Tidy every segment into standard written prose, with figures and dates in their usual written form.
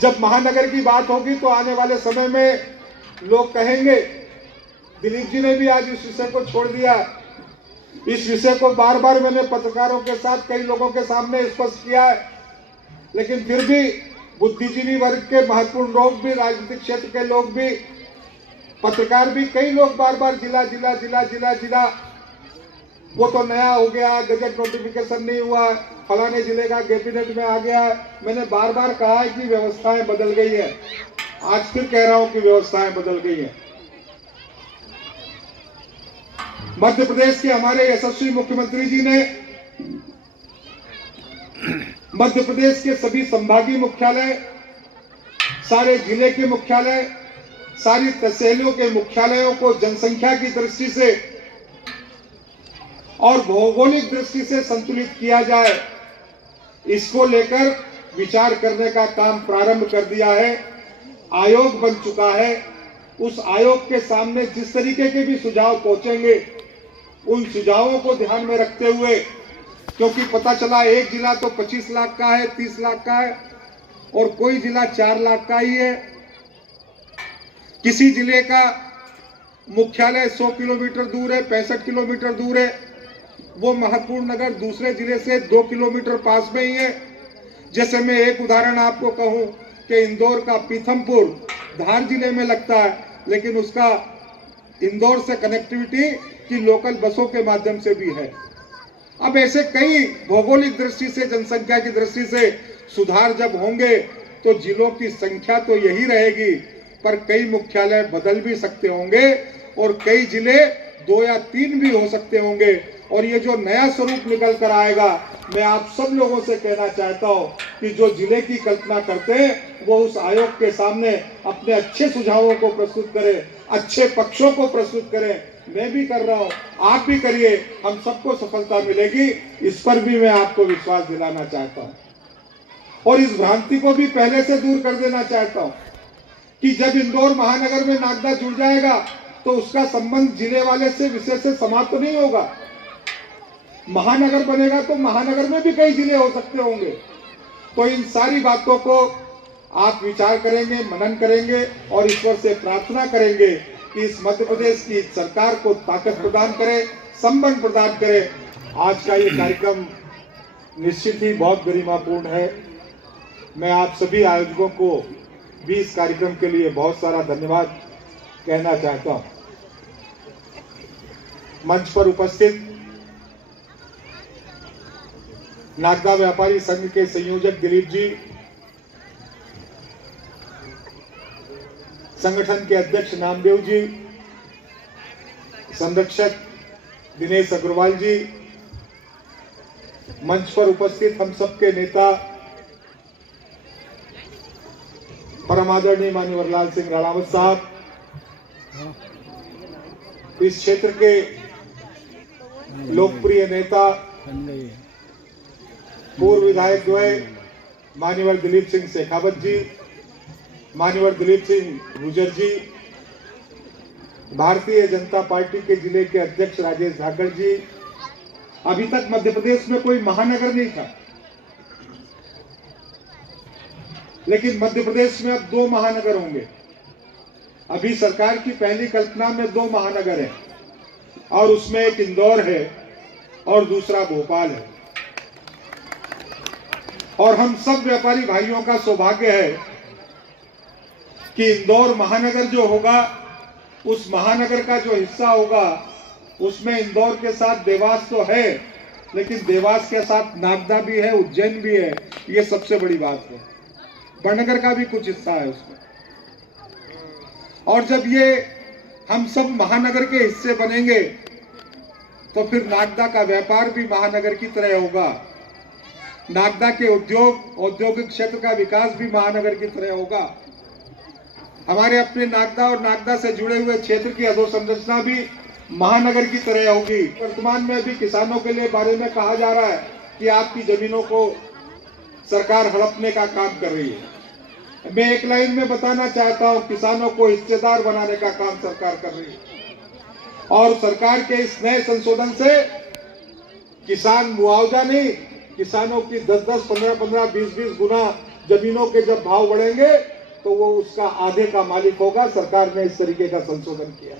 जब महानगर की बात होगी तो आने वाले समय में लोग कहेंगे दिलीप जी ने भी आज इस विषय को छोड़ दिया। इस विषय को बार बार मैंने पत्रकारों के साथ कई लोगों के सामने स्पष्ट किया है, लेकिन फिर भी बुद्धिजीवी वर्ग के महत्वपूर्ण लोग भी, राजनीतिक क्षेत्र के लोग भी, पत्रकार भी, कई लोग बार बार जिला जिला जिला जिला जिला वो तो नया हो गया, गजट नोटिफिकेशन नहीं हुआ, फलाने जिले का कैबिनेट में आ गया। मैंने बार बार कहा है कि व्यवस्थाएं बदल गई है। आज फिर कह रहा हूं कि व्यवस्थाएं बदल गई है। मध्य प्रदेश के हमारे यशस्वी मुख्यमंत्री जी ने मध्य प्रदेश के सभी संभागीय मुख्यालय, सारे जिले के मुख्यालय, सारी तहसीलों के मुख्यालयों को जनसंख्या की दृष्टि से और भौगोलिक दृष्टि से संतुलित किया जाए, इसको लेकर विचार करने का काम प्रारंभ कर दिया है। आयोग बन चुका है। उस आयोग के सामने जिस तरीके के भी सुझाव पहुंचेंगे, उन सुझावों को ध्यान में रखते हुए, क्योंकि पता चला एक जिला तो 25 लाख का है, 30 लाख का है और कोई जिला 4 लाख का ही है। किसी जिले का मुख्यालय 100 किलोमीटर दूर है, 65 किलोमीटर दूर है, वो महत्वपूर्ण नगर दूसरे जिले से 2 किलोमीटर पास में ही है। जैसे मैं एक उदाहरण आपको कहूं कि इंदौर का पीथमपुर धार जिले में लगता है, लेकिन उसका इंदौर से कनेक्टिविटी की लोकल बसों के माध्यम से भी है। अब ऐसे कई भौगोलिक दृष्टि से, जनसंख्या की दृष्टि से सुधार जब होंगे तो जिलों की संख्या तो यही रहेगी, पर कई मुख्यालय बदल भी सकते होंगे और कई जिले 2 या 3 भी हो सकते होंगे। और ये जो नया स्वरूप निकल कर आएगा, मैं आप सब लोगों से कहना चाहता हूं कि जो जिले की कल्पना करते हैं वो उस आयोग के सामने अपने अच्छे सुझावों को प्रस्तुत करें, अच्छे पक्षों को प्रस्तुत करें। मैं भी कर रहा हूं, आप भी करिए, हम सबको सफलता मिलेगी, इस पर भी मैं आपको विश्वास दिलाना चाहता हूं। और इस भ्रांति को भी पहले से दूर कर देना चाहता हूं कि जब इंदौर महानगर में नागदा जुड़ जाएगा तो उसका संबंध जिले वाले से, विषय से समाप्त नहीं होगा। महानगर बनेगा तो महानगर में भी कई जिले हो सकते होंगे। तो इन सारी बातों को आप विचार करेंगे, मनन करेंगे और ईश्वर से प्रार्थना करेंगे कि इस मध्य प्रदेश की सरकार को ताकत प्रदान करे, संबंध प्रदान करे। आज का ये कार्यक्रम निश्चित ही बहुत गरिमापूर्ण है। मैं आप सभी आयोजकों को भी इस कार्यक्रम के लिए बहुत सारा धन्यवाद कहना चाहता हूं। मंच पर उपस्थित नागदा व्यापारी संघ के संयोजक दिलीप जी, संगठन के अध्यक्ष नामदेव जी, संरक्षक दिनेश अग्रवाल जी, मंच पर उपस्थित हम सबके नेता परम आदरणीय माननीय वरलाल सिंह राणावत साहब, इस क्षेत्र के लोकप्रिय नेता पूर्व विधायक द्वय मान्यवर दिलीप सिंह शेखावत जी, मान्यवर दिलीप सिंह गुजर जी, भारतीय जनता पार्टी के जिले के अध्यक्ष राजेश धाकड़ जी। अभी तक मध्य प्रदेश में कोई महानगर नहीं था, लेकिन मध्य प्रदेश में अब 2 महानगर होंगे। अभी सरकार की पहली कल्पना में 2 महानगर हैं और उसमें एक इंदौर है और दूसरा भोपाल है। और हम सब व्यापारी भाइयों का सौभाग्य है कि इंदौर महानगर जो होगा, उस महानगर का जो हिस्सा होगा उसमें इंदौर के साथ देवास तो है, लेकिन देवास के साथ नागदा भी है, उज्जैन भी है। ये सबसे बड़ी बात है। बड़नगर का भी कुछ हिस्सा है उसमें। और जब ये हम सब महानगर के हिस्से बनेंगे तो फिर नागदा का व्यापार भी महानगर की तरह होगा, नागदा के औद्योगिक क्षेत्र का विकास भी महानगर की तरह होगा। हमारे अपने नागदा और नागदा से जुड़े हुए क्षेत्र की अधोसंरचना भी महानगर की तरह होगी। वर्तमान में भी किसानों के लिए बारे में कहा जा रहा है कि आपकी जमीनों को सरकार हड़पने का काम कर रही है। मैं एक लाइन में बताना चाहता हूं, किसानों को हिस्सेदार बनाने का काम सरकार कर रही है। और सरकार के इस नए संशोधन से किसान मुआवजा नहीं, किसानों की 10-10, 15-15, 20-20 गुना जमीनों के जब भाव बढ़ेंगे तो वो उसका आधे का मालिक होगा। सरकार ने इस तरीके का संशोधन किया।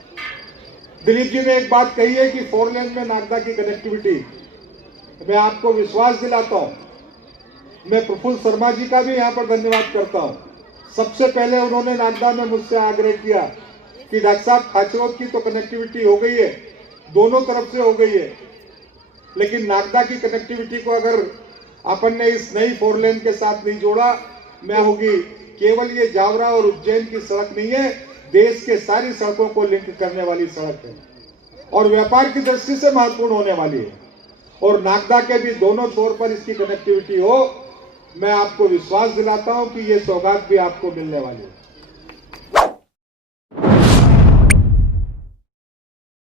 दिलीप जी ने एक बात कही है कि 4 लेन में नागदा की कनेक्टिविटी, मैं आपको विश्वास दिलाता हूं, मैं प्रफुल्ल शर्मा जी का भी यहां पर धन्यवाद करता हूं। सबसे पहले उन्होंने नागदा में मुझसे आग्रह किया कि डॉक्टर साहब खाचरोद की तो कनेक्टिविटी हो गई है, दोनों तरफ से हो गई है, लेकिन नागदा की कनेक्टिविटी को अगर अपन ने इस नई 4 लेन के साथ नहीं जोड़ा, मैं होगी केवल ये जावरा और उज्जैन की सड़क नहीं है, देश के सारी सड़कों को लिंक करने वाली सड़क है और व्यापार की दृष्टि से महत्वपूर्ण होने वाली है। और नागदा के भी दोनों छोर पर इसकी कनेक्टिविटी हो, मैं आपको विश्वास दिलाता हूं कि ये सौगात भी आपको मिलने वाली है।